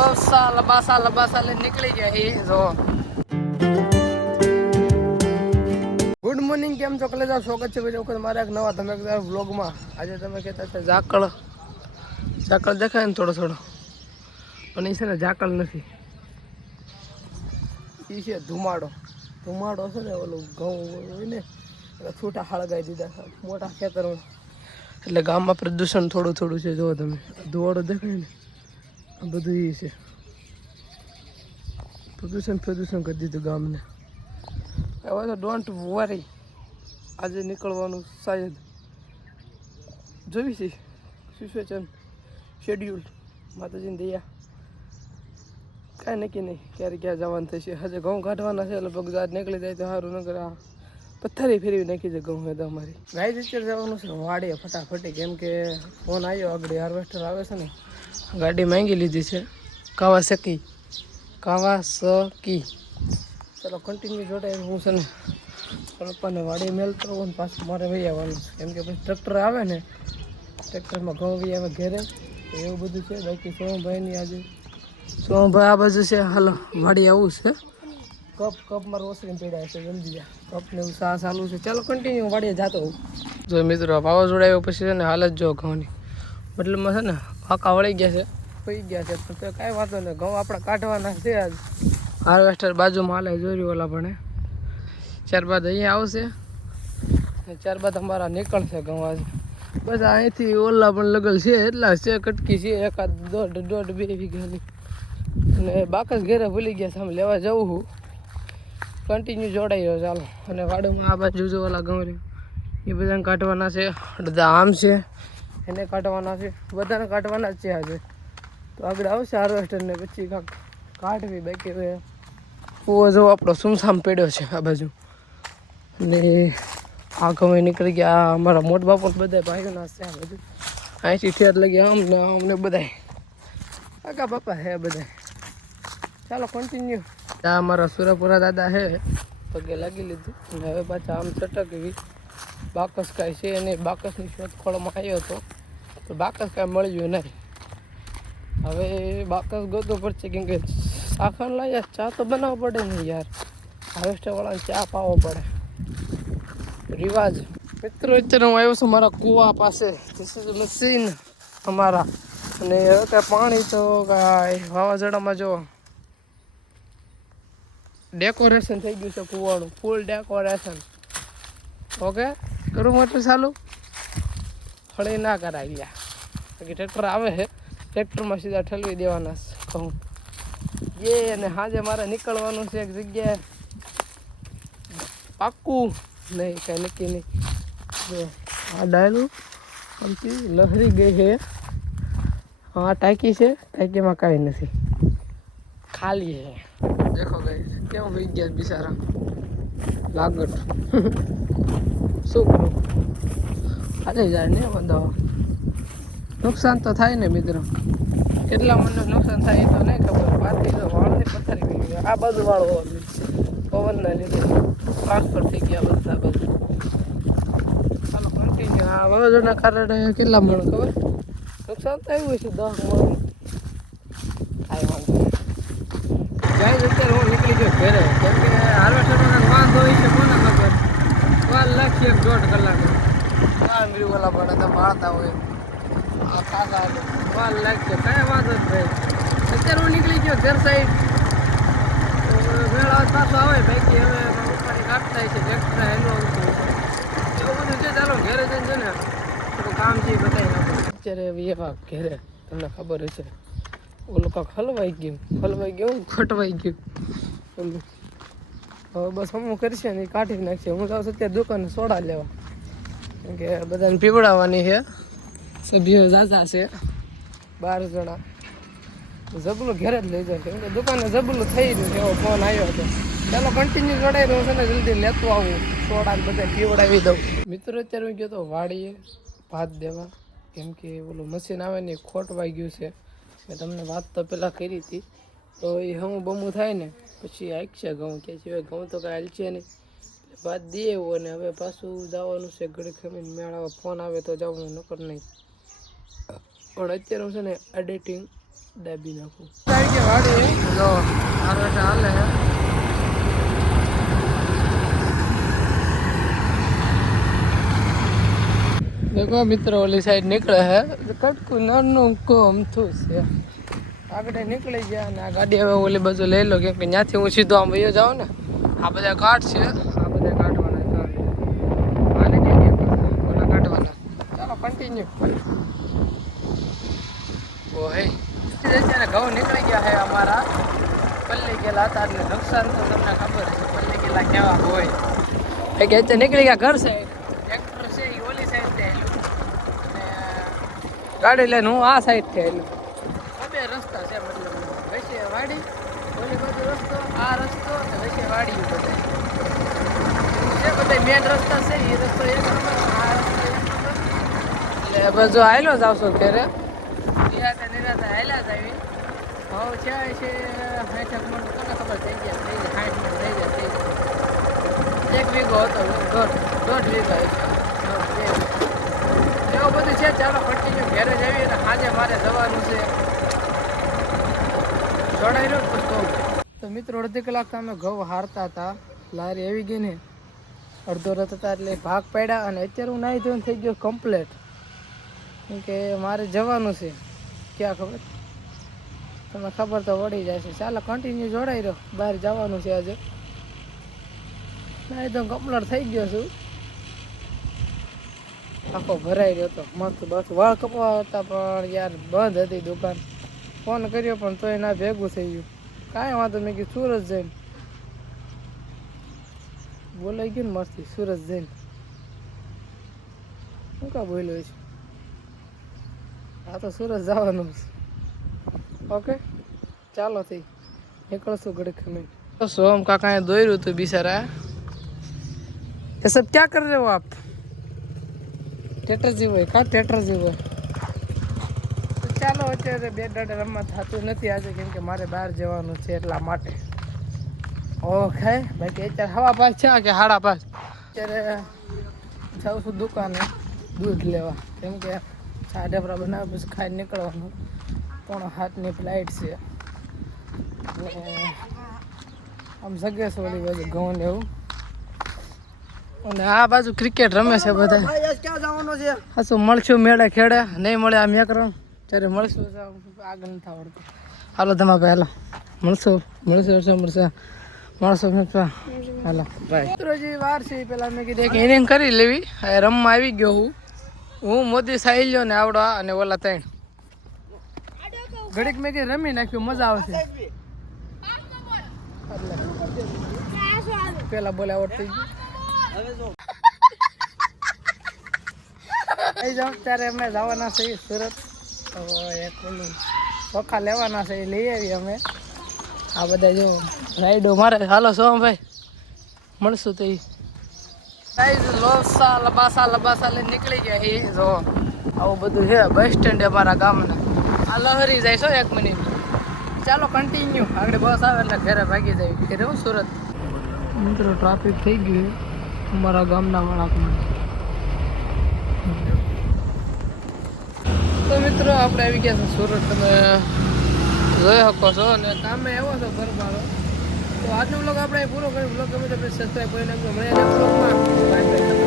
લબાસા લઈને નીકળી ગયા એ જો ગુડ મોર્નિંગ, કેમ છો? કલેજા સ્વાગત છે ભાઈ વખત મારા એક નવા તમે વ્લોગમાં. આજે તમે કહેતા છે ઝાકળ દેખાય ને થોડો પણ એ છે ને ઝાકળ નથી, એ છે ધુમાડો છે ને. ઓલું ઘઉં હોય ને છૂટા હળગાઈ દીધા મોટા ખેતરમાં, એટલે ગામમાં પ્રદૂષણ થોડું છે. જુઓ તમે ધુવાડો દેખાય ને, આ બધું એ છે પ્રદૂષણ કરી દીધું ગામને. હવે તો ડોન્ટ વરી, આજે નીકળવાનું શાયદ જોઈ છે સિચ્યુએશન શેડ્યુલ માતાજીની દયા. કાંઈ નક્કી નહીં ક્યારે ક્યાં જવાનું થશે. હજે ઘઉં કાઢવાના છે, લગભગ આજ નીકળી જાય તો સારું. નગર આ પથ્થરી ફેરવી નાખી છે ઘઉં. તો અમારી ગાય અત્યારે જવાનું છે વાડીએ ફટાફટી, કેમ કે ફોન આવ્યો આગળ હાર્વેસ્ટર આવે છે ને, ગાડી માંગી લીધી છે કાવાસકી. ચલો કન્ટિન્યુ જોડાય. હું છે ને પપ્પાને વાડી મેલતો હોઉં ને પાછું મારે વહી આવવાનું છે, કેમ કે પછી ટ્રેક્ટર આવે ને, ટ્રેક્ટરમાં ઘઉં વહી આવે ઘેરે, એવું બધું છે. બાકી સોમભાઈની આજે સોમભાઈ આ બાજુ છે. હાલો વાડી આવું છે. કપ મારે ઓસરીને પીડાય છે, જલ્દી જા. કપને એવું સા ચાલુ છે. ચાલો કન્ટિન્યુ વાડીએ જતો હોઉં. જો મિત્રો વાવાઝોડા આવ્યો પછી છે ને હાલત જો ઘઉંની, મતલબમાં છે ને ફાંકા વળી ગયા છે, પી ગયા છે. તો કાંઈ વાંધો નહીં, ઘઉં આપણે કાઢવાના છે. આજ હાર્વેસ્ટર બાજુમાં હાલે જોરી ઓલા પણ ત્યારબાદ અહીંયા આવશે, ત્યારબાદ અમારા નીકળશે ઘઉં આજે. બસ અહીંથી ઓલા પણ લગલ છે, એટલા છે કટકી છે, એકાદ દોઢ 2 વીઘાની. અને બાકસ ઘેરે ભૂલી ગયા સામે લેવા જવું હું. કન્ટિન્યુ જોડાઈ રહ્યો ચાલો. અને વાડોમાં આ બાજુ જો ઓલા ઘઉં એ બધાને કાઢવાના છે. બધા આમ છે એને કાઢવાના છે, બધાને કાઢવાના જ છે આજે. તો આગળ આવશે હાર્વેસ્ટર ને પછી કાઢવી. બાકી હવે કૂવો જો આપણો સુમસામ પડ્યો છે આ બાજુ. ને આ ઘઉં નીકળી ગયા. અમારા મોટ બાપુ બધા ભાઈઓના છે આ બધું. અહીંથી ઠેર લગી અમને બધા કાકા બાપા હે બધા. ચાલો કન્ટિન્યુ. આ અમારા સુરપુરા દાદા હે, પગે લાગી લીધું. અને હવે પાછા આમ ચટકવી. બાકસ કાંઈ છે નહીં, બાકસની શોધખોળમાં આવ્યો હતો તો બાકસ કાંઈ મળ્યું નહીં. હવે બાકસ ગોતવો પડશે, કેમ કે સાખણ લાવ્યા ચા તો બનાવવો પડે ને યાર. હાર્વેસ્ટરવાળાને ચા પાવો પડે, રિવાજ. મિત્રો અત્યારે હું આવ્યો છું મારા કૂવા પાસે. ધીસ ઇઝ મશીન અમારા. અને અત્યારે પાણી તો કાંઈ વાવાઝોડામાં જો ડેકોરેશન થઈ ગયું છે કૂવાનું, ફૂલ ડેકોરેશન. ઓકે કરું મોટર ચાલુ, હળી ના કરાવી લ્યા. બાકી ટ્રેક્ટર આવે છે, ટ્રેક્ટરમાં સીધા ઠલવી દેવાના કહું એ. અને સાંજે મારે નીકળવાનું છે એક જગ્યાએ, પાક્કું નહીં કાંઈ નક્કી નહીં. જો આ ડાયલું આમથી લહરી ગઈ છે. આ ટાંકી છે, ટાંકીમાં કાંઈ નથી, ખાલી છે. દેખો ગઈ કેમ હોઈ ગયા બિચારા લાગટ. શું કરું, આજે જાય ને બધા નુકસાન તો થાય ને મિત્રો. કેટલા મને નુકસાન થાય તો નહીં ખબર. બાકી તો વાળની પથ્થરી થઈ ગયા. આ બધું વાળો પવનના લીધે ટ્રાન્સફર થઈ ગયા બધા બધું. ચાલો કન્ટિન્યુ. આ વાવાઝોડાના કારણે કેટલા મણ ખબર નુકસાન થયું હોય છે? 10 મણ. કાંઈ વાંધો નહીં. ગાય અત્યારે હું નીકળી ગયો ઘરે, કેમ કે હાર્વેસ્ટરમાં વાંધો હોય છે કોને ખબર. 12 લાખ 1.5 કલાક ઓલા પણ હતા મારતા હોય. આ કાકા 12 લાખ છે, કાંઈ વાંધો જ ભાઈ. અત્યારે હું નીકળી ગયો ઘર સાઈડ. મેળા પાછો આવે બાકી હવે ઉપરની કાઢતા છે ટ્રેક્ટર હેલો એવું બધું છે. ચાલો ઘરે જઈને છે ને થોડું કામ છે બતાવી નાખો. અત્યારે એવા ઘરે તમને ખબર હશે ઓલું કાંક ખટવાઈ ગયું ઓલું. હવે બસ અમુક કરશે ને એ કાઢી નાખશે. હું તો અત્યારે દુકાને સોડા લેવા, કેમ કે બધાને પીવડાવવાની છે. સભ્યો ઝાઝા છે 12 જણા. જબલું ઘેરે જ લઈ જાય, કેમ કે દુકાને જબલું થઈ રહ્યું છે. એવો ફોન આવ્યો હતો. ચાલો કન્ટિન્યુ જોડાઈ રહ્યો છે ને, જલ્દી લેતો આવું સોડા ને બધા પીવડાવી દઉં. મિત્રો અત્યારે હું ગયો તો વાડીએ ભાત દેવા, કેમ કે ઓલું મશીન આવે ને એ ખોટવાઈ ગયું છે. મેં તમને વાત તો પહેલાં કરી હતી. તો એ હમું બમું થાય ને પછી આખશે ઘઉં. કે સિવાય ઘઉં તો કાંઈ હાલશે નહીં. ભાત દે એવું. અને હવે પાછું જવાનું છે ઘડી ખમીને મેળાવા. ફોન આવે તો જવાનું, નકર નહીં. પણ અત્યારે હું છે ને એડિટિંગ ડેબી નાખું આવી ગયા વાડી જો હાર્વેસ્ટર હાલે છે देखो मित्र ओली साइड निकले है कटकू नाનું અમથું છે આગળ નીકળી ગયા અને આ ગાડી હવે ઓલી બાજુ લઈ લો કેમ કે ત્યાંથી હું સીધો આમ વયો જાઉં ને આ બધા કાટ છે આ બધા કાઢવાના આને કે ઓલા કાઢવાના ચાલો કન્ટિન્યુ ઓ હે અત્યારે ઘઉં નીકળી ગયા છે અમારા પલ્લી ગયેલા હતા એટલે નુકસાન તો તમને ખબર છે પલ્લી ગયેલા કેવા હોય કે અત્યારે નીકળી ગયા ઘર સાઈડ ટ્રેક્ટર છે એ ઓલી સાઈડ છે ગાડી લઈને હું આ સાઈડ થી આવેલું બે રસ્તા છે મતલબ વૈસે વાડી ઓલી બાજુ રસ્તો આ રસ્તો અને વૈસે વાડી બધા છે બધા મેન રસ્તા છે એ રસ્તો એક નંબર આ રસ્તો એક નંબર એટલે બધું હાલ્યો જ આવશો ઘરે નિરાતે નિરાતે હાલ્યા જ આવી ભાવ છે 60 મણ કોને ખબર થઈ ગયા 60 મણ થઈ ગયા એક વીઘો હતો દોઢ વીઘા એવું બધું છે ચાલો કન્ટિન્યુ ઘરે જ આવીએ અને સાંજે મારે જવાનું છે જોડાઈ રહ્યો પછી તો મિત્રો અડધી કલાક અમે ઘઉં હારતા હતા લારી આવી ગઈ ને અડધો રથ હતા એટલે ભાગ પડ્યા અને અત્યારે હું નાહી ધોઈને થઈ ગયો કમ્પ્લેટ કેમ કે મારે જવાનું છે ક્યાં ખબર તમને ખબર તો વળી જાય છે ચાલો કન્ટિન્યુ જોડાઈ રહ્યો બહાર જવાનું છે આજે નાહી તો કમ્પ્લેટ થઈ ગયો છું આખો ભરાઈ રહ્યો હતો મસ્ત બસ વાળ કપવા હતા પણ યાર બંધ હતી દુકાન ફોન કર્યો પણ તોય ના ભેગું થઈ ગયું કાંઈ વાંધો મેં કીધું સુરત જઈને બોલાઈ ગયું ને મસ્તી સુરત જઈને શું કા બોલ્યો છે આ તો સુરત જવાનું છે ઓકે ચાલો થઈ નીકળશું ઘડીક ખમી સોમ કાકાએ દોર્યું હતું બિચારા ये सब क्या कर रहे हो आप थिएटर જેવું હોય કા થિયેટર જેવું હોય તો ચાલો અત્યારે બે દાડા રમવા થતું નથી આજે કેમ કે મારે બહાર જવાનું છે એટલા માટે ઓકે બાકી અત્યારે હવા પાસ છે કે હાડા પાસ અત્યારે જાઉં છું દુકાને દૂધ લેવા કેમ કે ચા ઢેબરા બનાવે પછી ખાઈ નીકળવાનું 7:30ની ફ્લાઇટ છે અને આમ જગ્યા છે ઓલી બાજુ ઘઉં ને એવું અને આ બાજુ ક્રિકેટ રમે છે બધા ક્યાં જવાનો છે હા શું મળશું મેળે ખેડે નહીં મળે આમ એક રમ ત્યારે મળશું આગળ નથી આવડતું હાલો તમે હાલો મળશું હાલો ભાઈ મિત્રોજી વાર છે પેલા મેં કીધું એક ઇનિંગ કરી લેવી રમવા આવી ગયો હું મોદી સાહિલ લ્યો ને આવડો અને ઓલા 3 ઘડીક મેં કીધું રમી નાખ્યું મજા આવશે પેલા બોલે આવડતી ગયું ત્યારે અમે જવાના છીએ સુરત તો એક પેલું ચોખા લેવાના છે એ લઈ આવી અમે આ બધા જો રાઈડો મારે હાલો સોમભાઈ મળશું તો લોસા લબાસા લઈને નીકળી ગયા એ જો આવું બધું છે બસ સ્ટેન્ડ અમારા ગામના આ લહરી જાય છો 1 મિનિટ ચાલો કન્ટિન્યુ આગળ બસ આવે એટલે ઘરે ભાગી જાય ઘરે હું સુરત મિત્રો ટ્રાફિક થઈ ગયું અમારા ગામના વળાંકમાં તો મિત્રો આપણે આવી ગયા છે સુરત તમે જોઈ શકો છો અને કામે આવ્યો છો ઘરવાળો તો આજનો બ્લોગ આપણે પૂરો કર્યો બ્લોગ ગમે તો સબસ્ક્રાઈબ કરી નાખજો મળ્યા બ્લોગમાં